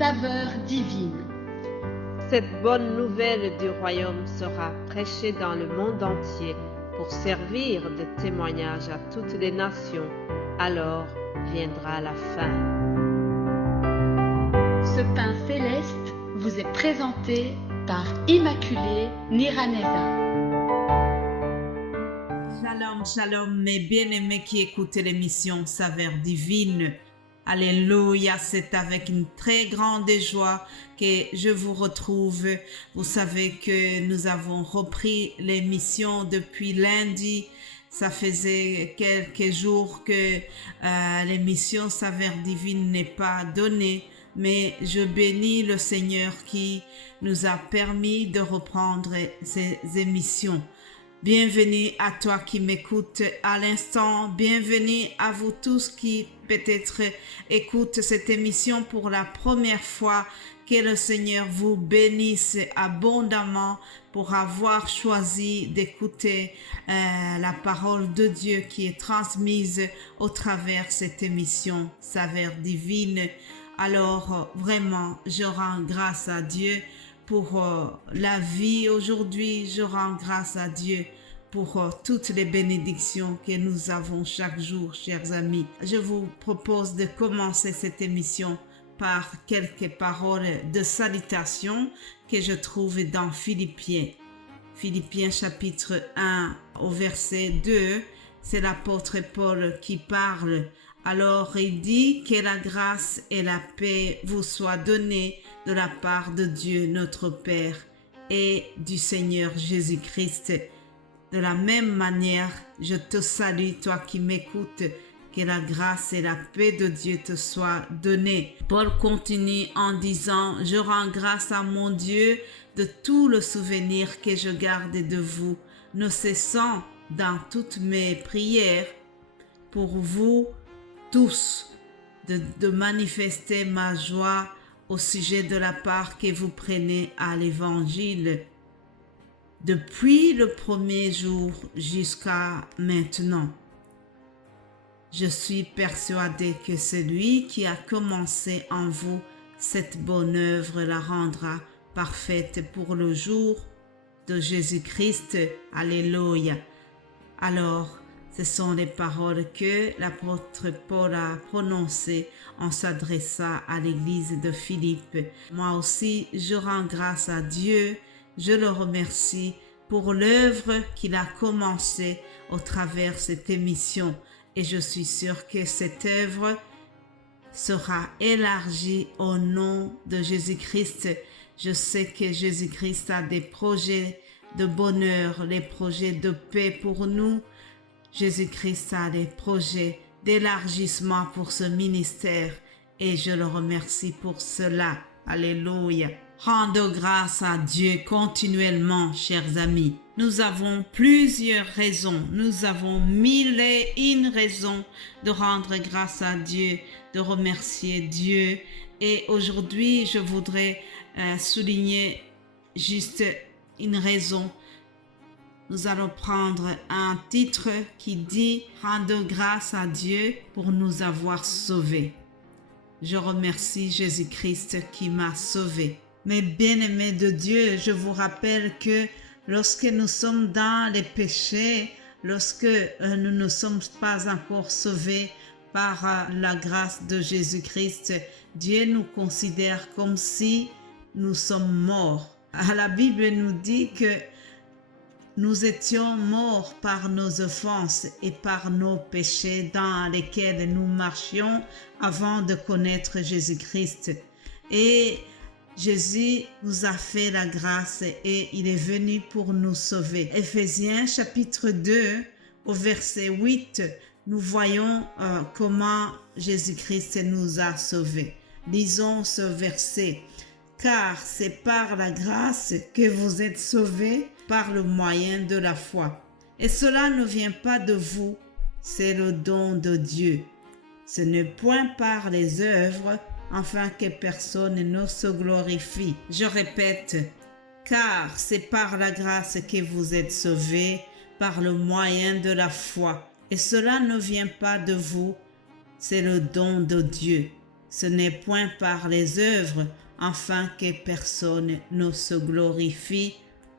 saveur divine. Cette bonne nouvelle du royaume sera prêchée dans le monde entier pour servir de témoignage à toutes les nations. Alors viendra la fin. Ce pain céleste vous est présenté par Immaculée Niraneza. Shalom, shalom, mes bien-aimés qui écoutent l'émission Saveur Divine. Alléluia, c'est avec une très grande joie que je vous retrouve. Vous savez que nous avons repris l'émission depuis lundi. Ça faisait quelques jours que l'émission Saveur Divine n'est pas donnée. Mais je bénis le Seigneur qui nous a permis de reprendre ces émissions. Bienvenue à toi qui m'écoutes à l'instant. Bienvenue à vous tous qui peut-être écoutent cette émission pour la première fois. Que le Seigneur vous bénisse abondamment pour avoir choisi d'écouter la parole de Dieu qui est transmise au travers de cette émission Saveur Divine. Alors vraiment, je rends grâce à Dieu pour la vie aujourd'hui. Je rends grâce à Dieu pour toutes les bénédictions que nous avons chaque jour, chers amis. Je vous propose de commencer cette émission par quelques paroles de salutation que je trouve dans Philippiens. Philippiens chapitre 1 au verset 2, c'est l'apôtre Paul qui parle. Alors il dit que la grâce et la paix vous soient données de la part de Dieu notre Père et du Seigneur Jésus-Christ. De la même manière, je te salue, toi qui m'écoutes, que la grâce et la paix de Dieu te soient données. Paul continue en disant, je rends grâce à mon Dieu de tout le souvenir que je garde de vous, ne cessant dans toutes mes prières pour vous tous de manifester ma joie au sujet de la part que vous prenez à l'Évangile depuis le premier jour jusqu'à maintenant. Je suis persuadé que celui qui a commencé en vous cette bonne œuvre la rendra parfaite pour le jour de Jésus-Christ. Alléluia. Alors, ce sont les paroles que l'apôtre Paul a prononcées en s'adressant à l'église de Philippe. Moi aussi, je rends grâce à Dieu. Je le remercie pour l'œuvre qu'il a commencée au travers de cette émission. Et je suis sûre que cette œuvre sera élargie au nom de Jésus-Christ. Je sais que Jésus-Christ a des projets de bonheur, les projets de paix pour nous. Jésus-Christ a des projets d'élargissement pour ce ministère et je le remercie pour cela. Alléluia. Rendons grâce à Dieu continuellement, chers amis. Nous avons plusieurs raisons, nous avons mille et une raisons de rendre grâce à Dieu, de remercier Dieu. Et aujourd'hui, je voudrais souligner juste une raison. Nous allons prendre un titre qui dit « Rendons grâce à Dieu pour nous avoir sauvés ». Je remercie Jésus-Christ qui m'a sauvé. Mes bien-aimés de Dieu, je vous rappelle que lorsque nous sommes dans les péchés, lorsque nous ne sommes pas encore sauvés par la grâce de Jésus-Christ, Dieu nous considère comme si nous sommes morts. La Bible nous dit que nous étions morts par nos offenses et par nos péchés dans lesquels nous marchions avant de connaître Jésus-Christ. Et Jésus nous a fait la grâce et il est venu pour nous sauver. Éphésiens chapitre 2 au verset 8, nous voyons comment Jésus-Christ nous a sauvés. Lisons ce verset. Car c'est par la grâce que vous êtes sauvés par le moyen de la foi. Et cela ne vient pas de vous, c'est le don de Dieu. Ce n'est point par les œuvres, afin que personne ne se glorifie. Je répète, car c'est par la grâce que vous êtes sauvés, par le moyen de la foi. Et cela ne vient pas de vous, c'est le don de Dieu. Ce n'est point par les œuvres, afin que personne ne se glorifie.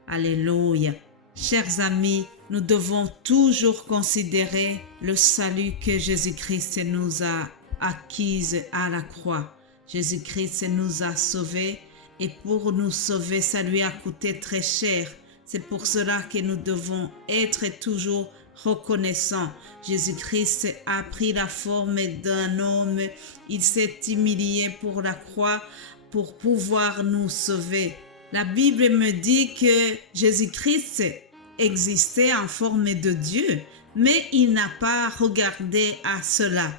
Alléluia. Chers amis, nous devons toujours considérer le salut que Jésus-Christ nous a acquis à la croix. Jésus-Christ nous a sauvés et pour nous sauver, ça lui a coûté très cher. C'est pour cela que nous devons être toujours reconnaissants. Jésus-Christ a pris la forme d'un homme. Il s'est humilié pour la croix pour pouvoir nous sauver. La Bible me dit que Jésus-Christ existait en forme de Dieu, mais il n'a pas regardé à cela.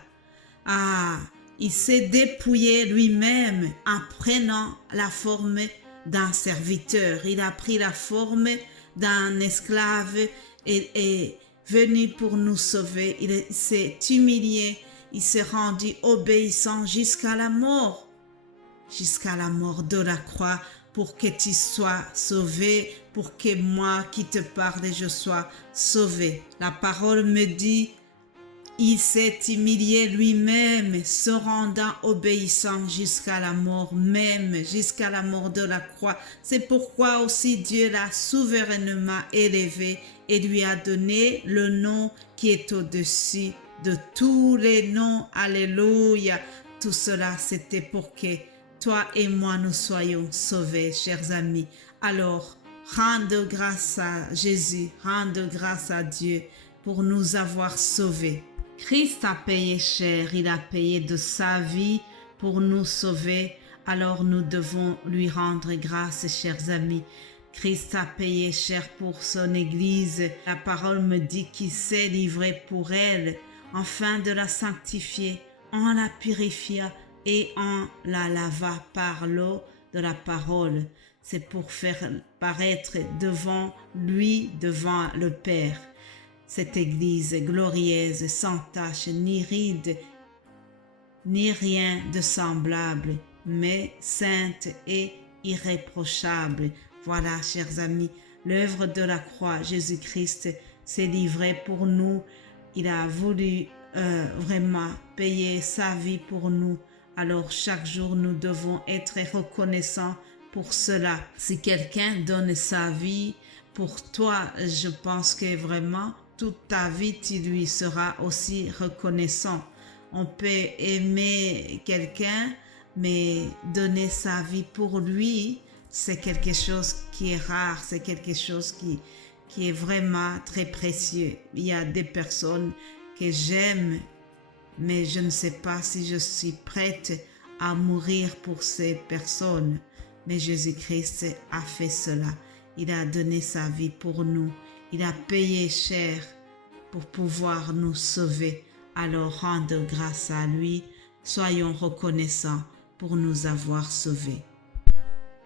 Il s'est dépouillé lui-même en prenant la forme d'un serviteur. Il a pris la forme d'un esclave et est venu pour nous sauver. Il s'est humilié, il s'est rendu obéissant jusqu'à la mort de la croix, pour que tu sois sauvé, pour que moi qui te parle, je sois sauvé. La parole me dit, il s'est humilié lui-même, se rendant obéissant jusqu'à la mort même, jusqu'à la mort de la croix. C'est pourquoi aussi Dieu l'a souverainement élevé et lui a donné le nom qui est au-dessus de tous les noms. Alléluia. Tout cela, c'était pour que toi et moi, nous soyons sauvés, chers amis. Alors, rende grâce à Jésus, rende grâce à Dieu pour nous avoir sauvés. Christ a payé cher, il a payé de sa vie pour nous sauver. Alors, nous devons lui rendre grâce, chers amis. Christ a payé cher pour son Église. La parole me dit qu'il s'est livré pour elle, afin de la sanctifier, en la purifiant et en la lava par l'eau de la parole. C'est pour faire paraître devant lui, devant le Père, cette Église glorieuse, sans tache, ni ride, ni rien de semblable, mais sainte et irréprochable. Voilà, chers amis, l'œuvre de la croix. Jésus-Christ s'est livré pour nous. Il a voulu vraiment payer sa vie pour nous. Alors chaque jour, nous devons être reconnaissants pour cela. Si quelqu'un donne sa vie pour toi, je pense que vraiment, toute ta vie, tu lui seras aussi reconnaissant. On peut aimer quelqu'un, mais donner sa vie pour lui, c'est quelque chose qui est rare, c'est quelque chose qui est vraiment très précieux. Il y a des personnes que j'aime, mais je ne sais pas si je suis prête à mourir pour ces personnes. Mais Jésus-Christ a fait cela. Il a donné sa vie pour nous. Il a payé cher pour pouvoir nous sauver. Alors rendons grâce à lui. Soyons reconnaissants pour nous avoir sauvés.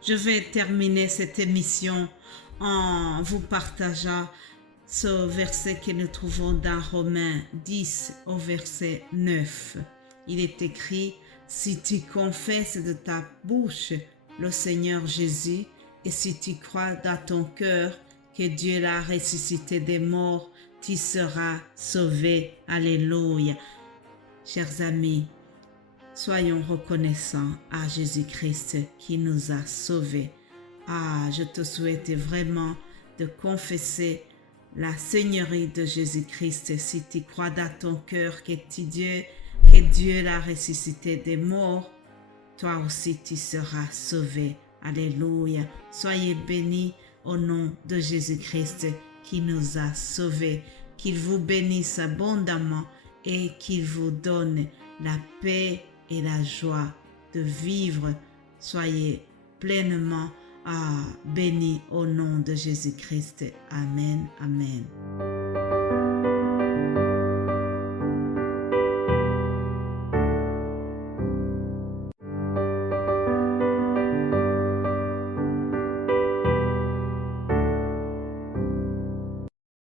Je vais terminer cette émission en vous partageant ce verset que nous trouvons dans Romains 10 au verset 9. Il est écrit, « Si tu confesses de ta bouche le Seigneur Jésus et si tu crois dans ton cœur que Dieu l'a ressuscité des morts, tu seras sauvé. » Alléluia. Chers amis, soyons reconnaissants à Jésus-Christ qui nous a sauvés. Je te souhaite vraiment de confesser la Seigneurie de Jésus-Christ si tu crois dans ton cœur que Dieu l'a ressuscité des morts. Toi aussi tu seras sauvé. Alléluia. Soyez bénis au nom de Jésus-Christ qui nous a sauvés. Qu'il vous bénisse abondamment et qu'il vous donne la paix et la joie de vivre. Soyez pleinement bénis au nom de Jésus-Christ. Amen. Amen.